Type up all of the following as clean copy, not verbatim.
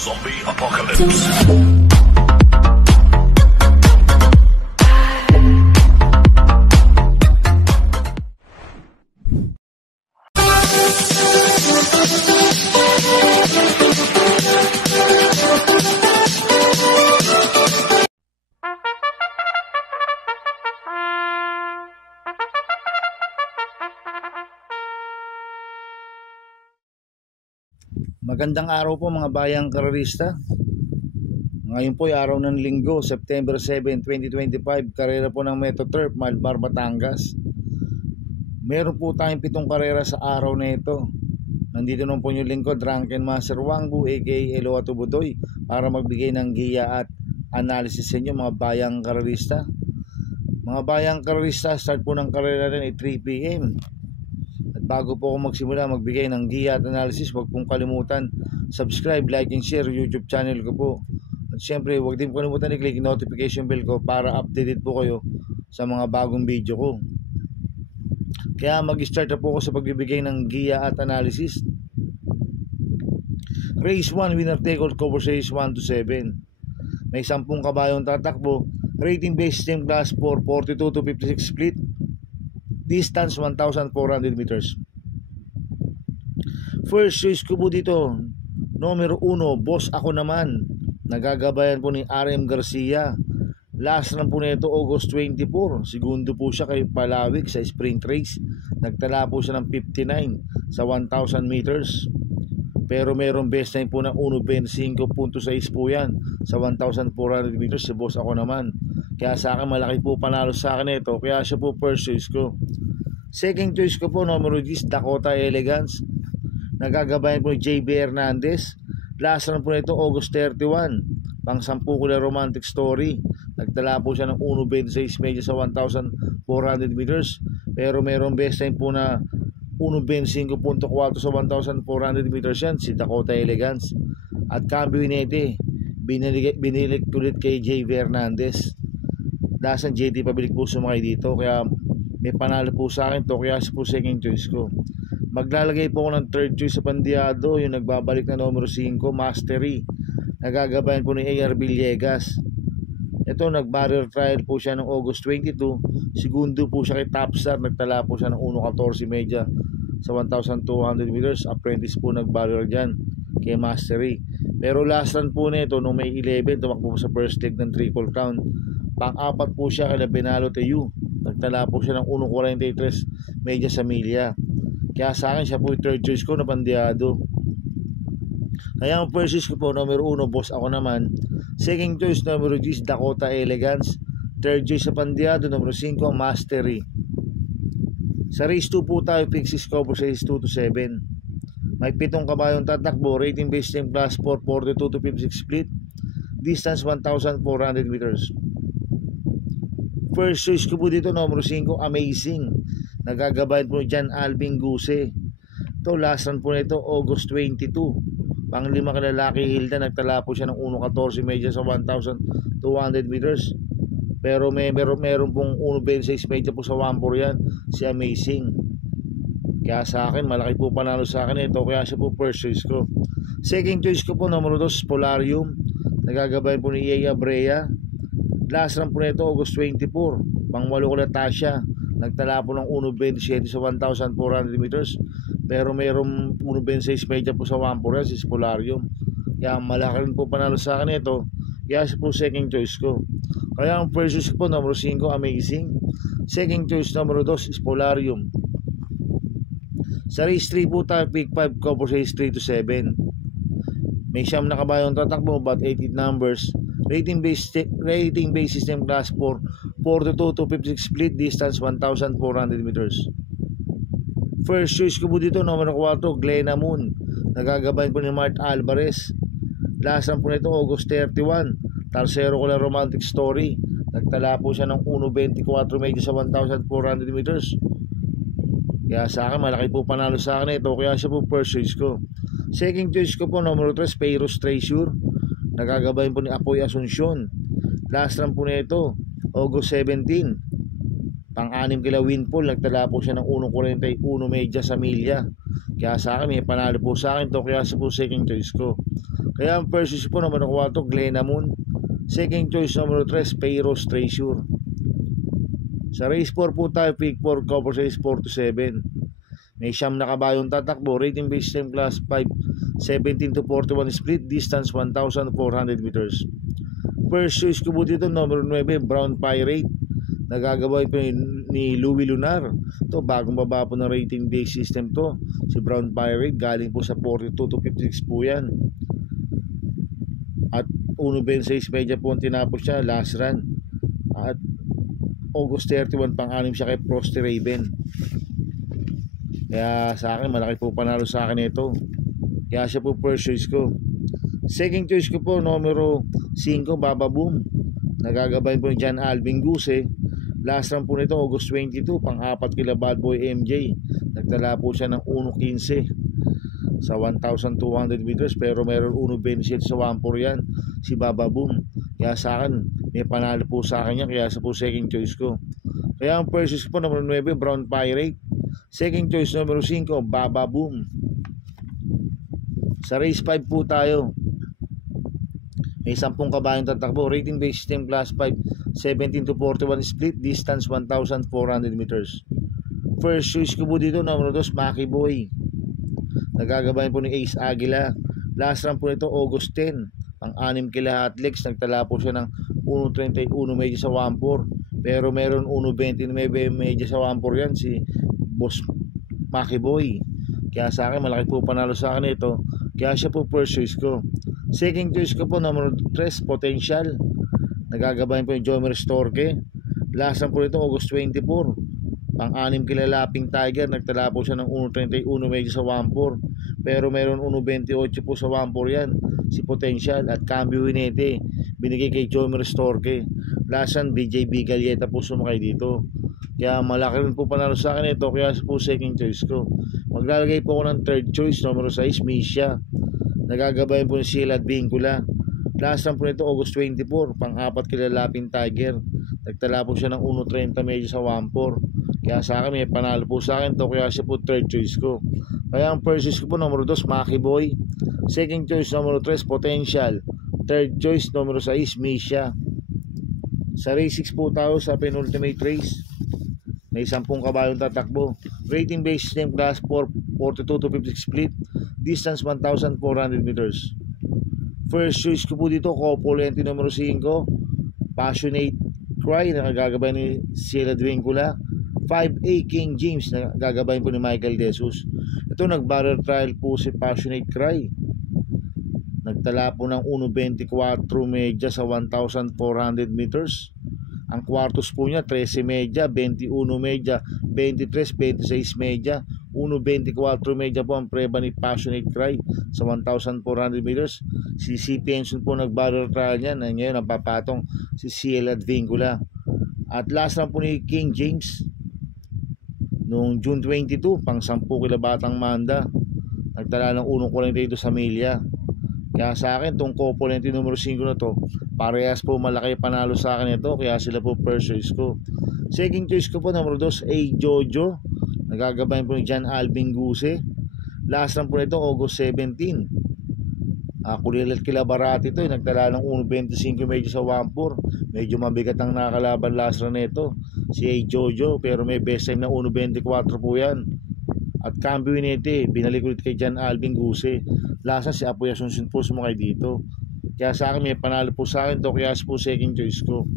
Zombie Apocalypse. Magandang araw po mga bayang karerista. Ngayon po ay araw ng Linggo, September 7, 2025. Karera po ng Metro Turf, Malbar, Batangas. Meron po tayong 7 karera sa araw na ito. Nandito naman po yung lingkod, Drunken Master Wangbu aka Eloa Tubudoy, para magbigay ng giya at analysis sa inyo mga bayang karerista. Mga bayang karerista, start po ng karera rin ay 3 PM. Bago po ako magsimula magbigay ng giya at analysis, huwag pong kalimutan subscribe, like, and share YouTube channel ko po. At syempre huwag din po kalimutan i-click notification bell ko para updated po kayo sa mga bagong video ko. Kaya mag-start na po ako sa pagbibigay ng giya at analysis. Race 1, winner take all, cover race 1 to 7. May 10 kabayong tatakbo. Rating based team class 4, 42 to 56 split. Distance 1,400 meters. First choice ko po dito, numero 1, Boss Ako Naman. Nagagabayan po ni RM Garcia. Last run po nito August 24. Segundo po siya kay Palawik sa sprint race. Nagtala po siya ng 59 sa 1,000 meters. Pero mayroong best time po ng 1.25.6 po yan sa 1,400 meters si Boss Ako Naman. Kaya sa akin malaki po panalo sa akin ito. Kaya siya po first choice ko. Second choice ko po numero 10, Dakota Elegance. Nagagabayan po ni JB Hernandez. Last run po nito August 31. Pang 10 ko na romantic story. Nagtala po siya ng 1.26 medyo sa 1,400 meters. Pero mayroong best time po na 1.25.4 sa 1,400 meters yan si Dakota Elegance. At cambio inete, binilik ulit kay JB Hernandez. Dasan JT pabilik po sumakay dito, kaya may panalo po sa akin to, kaya po second choice ko. Maglalagay po ako ng third choice sa Pandiado, yung nagbabalik na numero 5, Mastery. Nagagabayan po ni AR Villegas. Ito nag-barrier trial po siya noong August 22. Segundo po siya kay Topstar. Nagtala po siya ng 1.14 media sa 1,200 meters. Apprentice po nag-barrier dyan kay Mastery. Pero last run po nito noong May 11, tumakbo po sa first leg ng triple count. Pang-apat po siya kay Benalo Teyu. Nagtala po siya ng 1.43 media sa milya. Kaya sa akin siya po yung third choice ko na Pandiado. Kaya ang first choice ko po numero 1, Boss Ako Naman. Second choice numero 10, Dakota Elegance. Third choice sa Pandiado numero 5, Mastery. Sa race 2 po tayo, fixes cover sa race 2 to 7. May 7 kabayong tatakbo. Rating based team class 4, 42 to 56 split. Distance 1,400 meters. First choice ko po dito numero 5, Amazing. Nagagabayan po Jan Alvin Guse. Ito last run po nito August 22. Pang 5 kalalaki Hilda. Nagtala po siya ng 1.14 medya sa 1,200 meters. Pero meron pong 1.26 medya po sa 1.4 yan si Amazing. Kaya sa akin malaki po panalo sa akin ito, kaya siya po first choice ko. Second choice ko po numero 2, Polarium. Nagagabayan po ni Yaya Brea. Last run po nito August 24. Pang 8 ko na Tasha. Nagtala po ng 1.27 sa 1,400 meters. Pero mayroong 1.26 medya po sa 1.4 si Polarium. Kaya malaki rin po panalo sa akin ito. Kaya siya po second choice ko. Kaya ang first choice po numero 5, Amazing. Second choice numero 2 is Polarium. Sa race 3 po tayo, pick 5 cover race 3 to 7. May 9 na kabayong tatakbo, about 88 numbers. Rating based system class 4, 42 to 56 split. Distance 1,400 meters. First choice ko po dito numero 4, Glenna Moon. Nagagabayan po ni Mart Alvarez. Last run po nito August 31. Tercero ko lang romantic story. Nagtala po siya ng 1.24 medyo sa 1,400 meters. Kaya sa akin malaki po panalo sa akin ito, kaya siya po first choice ko. Second choice ko po numero 3, Payros Treasure. Nagagabayan po ni Apoy Asuncion. Last run po nito August 17. Pang-anim kila Winpool. Nagtala po siya ng 1.41 medya sa milya. Kaya sa akin may panalo po sa akin to, kaya siya po second choice ko. Kaya ang first choice po numero 4, Glenamoon. Second choice numero 3, Payros Treasure. Sa race 4 po tayo, pick 4, cover size 4 to 7. May siyam na kabayong tatakbo, rating based time class 5, 17 to 41 split, distance 1,400 meters. First choice ko po dito, number 9, Brown Pirate. Nagagabay po ni Louis Lunar. Ito, bagong baba po ng rating based system to. Si Brown Pirate, galing po sa 42 to 56 po yan. At 1.26 medya po ang tinapos siya, last run. At August 31, pang-anim siya kay Frosty Raven. Kaya sa akin, malaki po panalo sa akin ito. Kaya siya po first choice ko. Second choice ko po, numero 5, Baba Boom. Nagagabay po ni John Alvin Guse. Last run po nito, August 22, pang-apat kila Bad Boy MJ. Nagtala po siya ng 1.15 sa 1,200 meters, pero meron 1.27 sa 1.4 yan, si Baba Boom. Kaya sa akin, may panalo po sa akin yan, kaya sa po second choice ko. Kaya ang first choice po, numero 9, Brown Pirate. Second choice, numero 5, Baba Boom. Sa race 5 po tayo. May 10 kabayong tatakbo, rating based system class 5, 17 to 41 split, distance 1,400 meters. First choice ko po dito, numero 2, Maki Boy. Nagagabayan po ni Ace Aguila. Last run po nito, August 10. Pang-anim kila Hotlegs, nagtala po siya ng 1.31 medyo sa 1.4. Pero meron 1.20 medyo sa 1.4 yan, si Boss Maki Boy. Kaya sa akin, malaki po panalo sa akin ito. Kaya siya po first choice ko. Second choice ko po, number 3, Potential. Nagagabayan po yung Jomer Storke. Last run po nito, August 24. Pang-anim kilalaping Tiger, nagtala po siya ng 1.31 medyo sa 1.4. Pero meron 1.28 po sa 1.4 yan, si Potential. At Cambio Winete, binigay kay Jomer Storke. Last run, BJB Galleta po sumakay dito. Kaya malaki rin po panalo sa akin ito, kaya po second choice ko. Maglalagay po ako ng third choice, numero 6, Misha. Nagagabayan po ni Sheila at Vincula. Last run po nito, August 24, pang-apat kilalaping Tiger. Nagtala po siya ng 1.30 medyo sa 1.4. Kaya sa akin, may panalo po sa akin to, kaya siya po third choice ko. Kaya ang first choice ko po, numero 2, Maki Boy. Second choice, numero 3, Potential. Third choice, numero 6, Misha. Sa race 6 po tayo sa penultimate race. May 10 kabayong tatakbo. Rating based system class 4, 42 to 56 split. Distance 1,400 meters. First choice ko po dito, couple entry numero 5, Passionate Cry, nakagagabay ni Sheila Dwincula. 5A King James, nakagagabay po ni Michael De Jesus. Ito, nag-barrel trial po si Passionate Cry. Nagtala po ng 1.24 medya sa 1,400 meters. Ang kwartos po niya, 13 medya, 21 medya, 23, 26 medya, 1.24 medya po ang preba ni Passionate Cry sa 1,400 meters. Si C. Pension po nag-barrel trial niya, na ngayon ang papatong si Ciel Advincula. At last lang po ni King James noong June 22, pang 10 kilabatang Manda, nagtala ng 1.42 sa milya. Kaya sa akin, itong couple entry numero 5 na to, parehas po malaki panalo sa akin ito, kaya sila po first choice ko. Second choice ko po, numero 2, A. Jojo. Nagagabayan po ni John Alvin Guse. Last run po nito, August 17. Kulilat kila Barati ito, nagtala ng 1.25 medyo sa 1.4. Medyo mabigat ang nakakalaban last run nito, si A. Jojo, pero may best time na 1.24 po yan. At Cambio Winete, binalik ulit kay John Alvin Guse. Lasa si Apoy Asuncion po sumakay dito. Kaya sa akin, may panalo po sa akin to, kaya po second choice ko.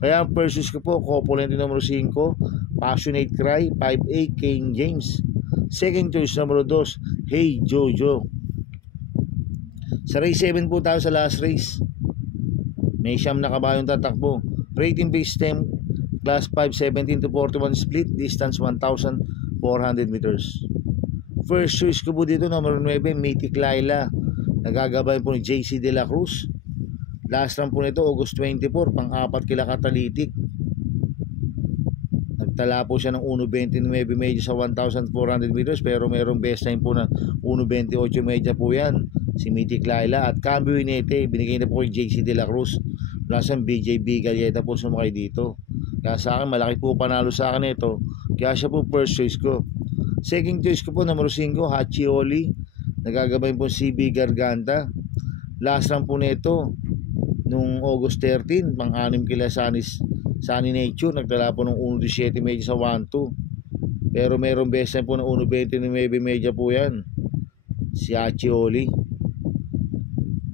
Kaya ang first choice ko po, couple entry numero 5, Passionate Cry, 5A King James. Second choice numero 2, Hey Jojo. Sa race 7 po tayo sa last race. May 9 na kabayong tatakbo. Rating based time class 5, 17 to 41 split, distance 1,400 meters. First choice ko po dito, number 9, Mythic Laila. Nagagabay po ni JC De La Cruz. Last run po nito, August 24, pang-apat kila Catalytic. Nagtala po siya ng 1.29 medyo sa 1,400 meters, pero mayroong best time po na 1.28 medyo po yan, si Mythic Laila. At Cambio Winete, binigay na po kay JC De La Cruz. Plus ang BJB Galleta po sumakay dito. Kaya sa akin, malaki po panalo sa akin ito, kaya siya po first choice ko. Second choice ko po, numero 5, Hachioli. Nagagabay po CB Garganta. Last lang po nito nung August 13, pang-anim kila Sunny Nature, nagtala po ng 1.17 medya sa 1.2. Pero mayroong best time po ng 1.29 medya po yan, si Achioli.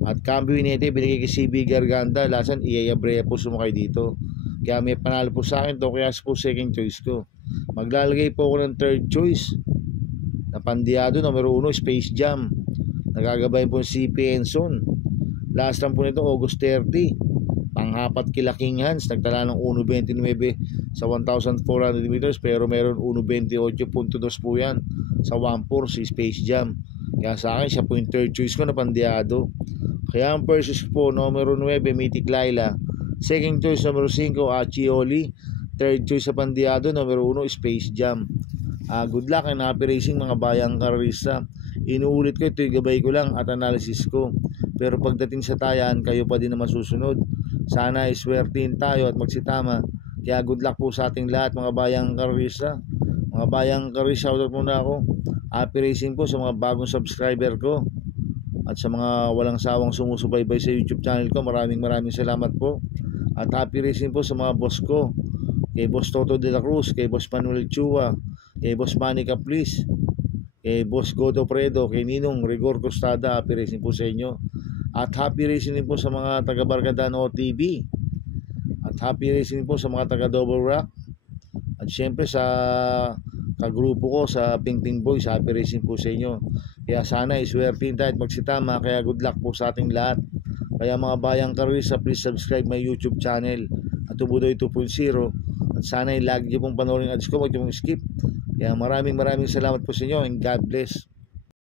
At cambio inete binigay kay CB Garganda, lasan Iya Brea po sumakay dito. Kaya may panalo po sa akin to, kaya po second choice ko. Maglalagay po ako ng third choice na Pandiado, numero 1, Space Jam. Nagagabay po si CP Enson. Last lang po nito August 30, panghapat kila King Hans, nagtala ng 1.29 sa 1,400 meters, pero meron 1.28.2 po yan sa 1.4 si Space Jam. Kaya sa akin siya po yung third choice ko na Pandiado. Kaya ang first choice po numero 9 Mythic Laila, second choice numero 5 Achioli, third choice sa Pandiado numero 1 Space Jam. Good luck and happy racing mga bayang karista. Inuulit ko, ito yung gabay ko lang at analysis ko. Pero pagdating sa tayan, kayo pa din na masusunod. Sana iswertihin tayo at magsitama. Kaya good luck po sa ating lahat mga bayang karista. Mga bayang karista, shoutout muna ako. Happy racing po sa mga bagong subscriber ko. At sa mga walang sawang sumusubaybay sa YouTube channel ko, maraming salamat po. At happy racing po sa mga boss ko. Kay Boss Toto de la Cruz, kay Boss Manuel Chua, kay Boss Manny Caplis, kay Boss Godo Predo, kay Ninong Rigor Costada. Happy racing po sa inyo. At happy racing din po sa mga taga Barkadaan OTV. At happy racing din po sa mga taga Double Rock. At syempre sa kagrupo ko sa Ping Ping Boys, happy racing po sa inyo. Kaya sana iswertihin tayo at magsitama. Kaya good luck po sa ating lahat. Kaya mga bayang karista, please subscribe my YouTube channel at Tubudoy 2.0. At sana lagi niyo pong panoorin ads ko, huwag niyo pong skip. Kaya maraming salamat po sa inyo and God bless.